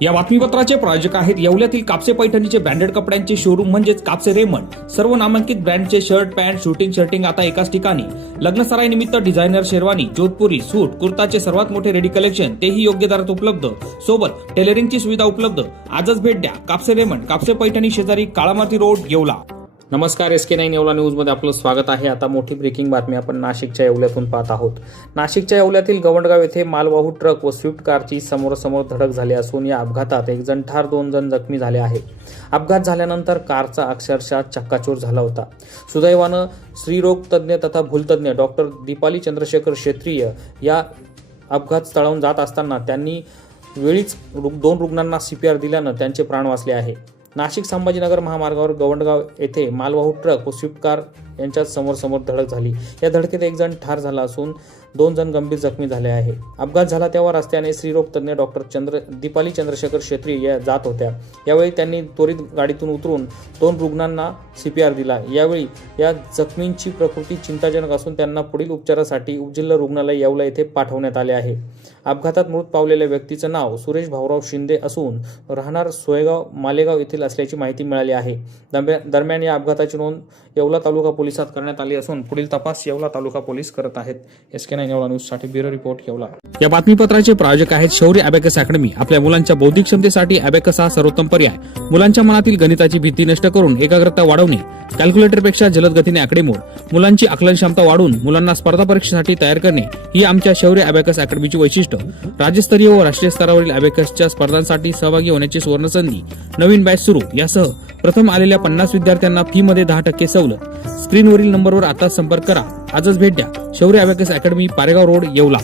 या बातमीपत्राचे प्रायोजक आहेत येवल्यातील कापसे पैठणीचे ब्रँडेड कपड्यांचे शोरूम म्हणजेच कापसे रेमंड। सर्व नामांकित ब्रँडचे शर्ट, पॅन्ट, शर्टिंग आता एकाच ठिकाणी। लग्न सराईनिमित्त डिझायनर शेरवानी, जोधपुरी, सूट, कुर्ताचे सर्वात मोठे रेडी कलेक्शन, तेही योग्य दरात उपलब्ध। सोबत टेलरिंगची सुविधा उपलब्ध। आजच भेट द्या कापसे रेमंड, कापसे पैठणी शेजारी काळामाती रोड, येवला। नमस्कार, SK9 येवला न्यूजमध्ये आपलं स्वागत आहे। आता मोठी ब्रेकिंग बातमी आपण नाशिकच्या येवल्यातून पाहत आहोत। नाशिकच्या येवल्यातील गवंडगाव येथे मालवाहू ट्रक व स्विफ्ट कारची समोरासमोर धडक झाली असून या अपघातात एक जण ठार, 2 जण जखमी झाले आहे। अपघात झाल्यानंतर कारचा अक्षरशः चक्काचूर झाला होता। सुदैवानं स्त्रीरोग तज्ज्ञ तथा भूलतज्ञ डॉक्टर दीपाली चंद्रशेखर क्षेत्रीय या अपघात स्थळाहून जात असताना त्यांनी वेळीच 2 रुग्णांना CPR दिल्यानं त्यांचे प्राण वाचले आहे। नाशिक संभाजीनगर महामार्गावर गवंडगाव येथे मालवाहू ट्रक व स्विफ्ट कार यांच्यात समोरासमोर धडक झाली। या धडकेत एक जण ठार झाला असून 2 जण गंभीर जखमी झाले आहे। अपघात झाला तेव्हा रस्त्याने स्त्रीरोग तज्ज्ञ डॉक्टर दीपाली चंद्रशेखर क्षेत्री या जात होत्या। यावेळी त्यांनी त्वरित गाडीतून उतरून 2 रुग्णांना CPR दिला। यावेळी या जखमींची प्रकृती चिंताजनक असून त्यांना पुढील उपचारासाठी उपजिल्हा रुग्णालय येवला येथे पाठवण्यात आले आहे। अपघातात मृत पावलेल्या व्यक्तीचं नाव सुरेश भाऊराव शिंदे असून राहणार सोयगाव मालेगाव येथील असल्याची माहिती मिळाली आहे। दरम्यान या अपघाताची नोंद येवला तालुका पोलिसात करण्यात आली असून पुढील तपास येवला तालुका पोलीस करत आहेत। SK9 येवला न्यूज साठी ब्युरो रिपोर्ट येवला। या बातमीपत्राचे प्रायोजक आहेत शौर्य अबॅकस अकॅडमी। आपल्या मुलांच्या बौद्धिक क्षमतेसाठी अबॅकस हा सर्वोत्तम पर्याय। मुलांच्या मनातील गणिताची भीती नष्ट करून एकाग्रता वाढवणे, कॅल्क्युलेटरपेक्षा जलद गतीने आकडेमोड, मुलांची आकलन क्षमता वाढवून मुलांना स्पर्धा परीक्षेसाठी तयार करणे ही आमच्या शौर्य अबॅकस अकॅडमीची वैशिष्ट्य। राज्यस्तरीय व राष्ट्रीय स्तरावरील अबॅकसच्या स्पर्धांसाठी सहभागी होण्याची सुवर्णसंधी। नवीन बॅच सुरू। यासह प्रथम आलेल्या 50 विद्यार्थ्यांना फी मध्ये 10% सवलत। स्क्रीनवरील नंबरवर आता संपर्क करा। आजच भेट द्या शौर्य abacus academy, Paregaon road, Yeola.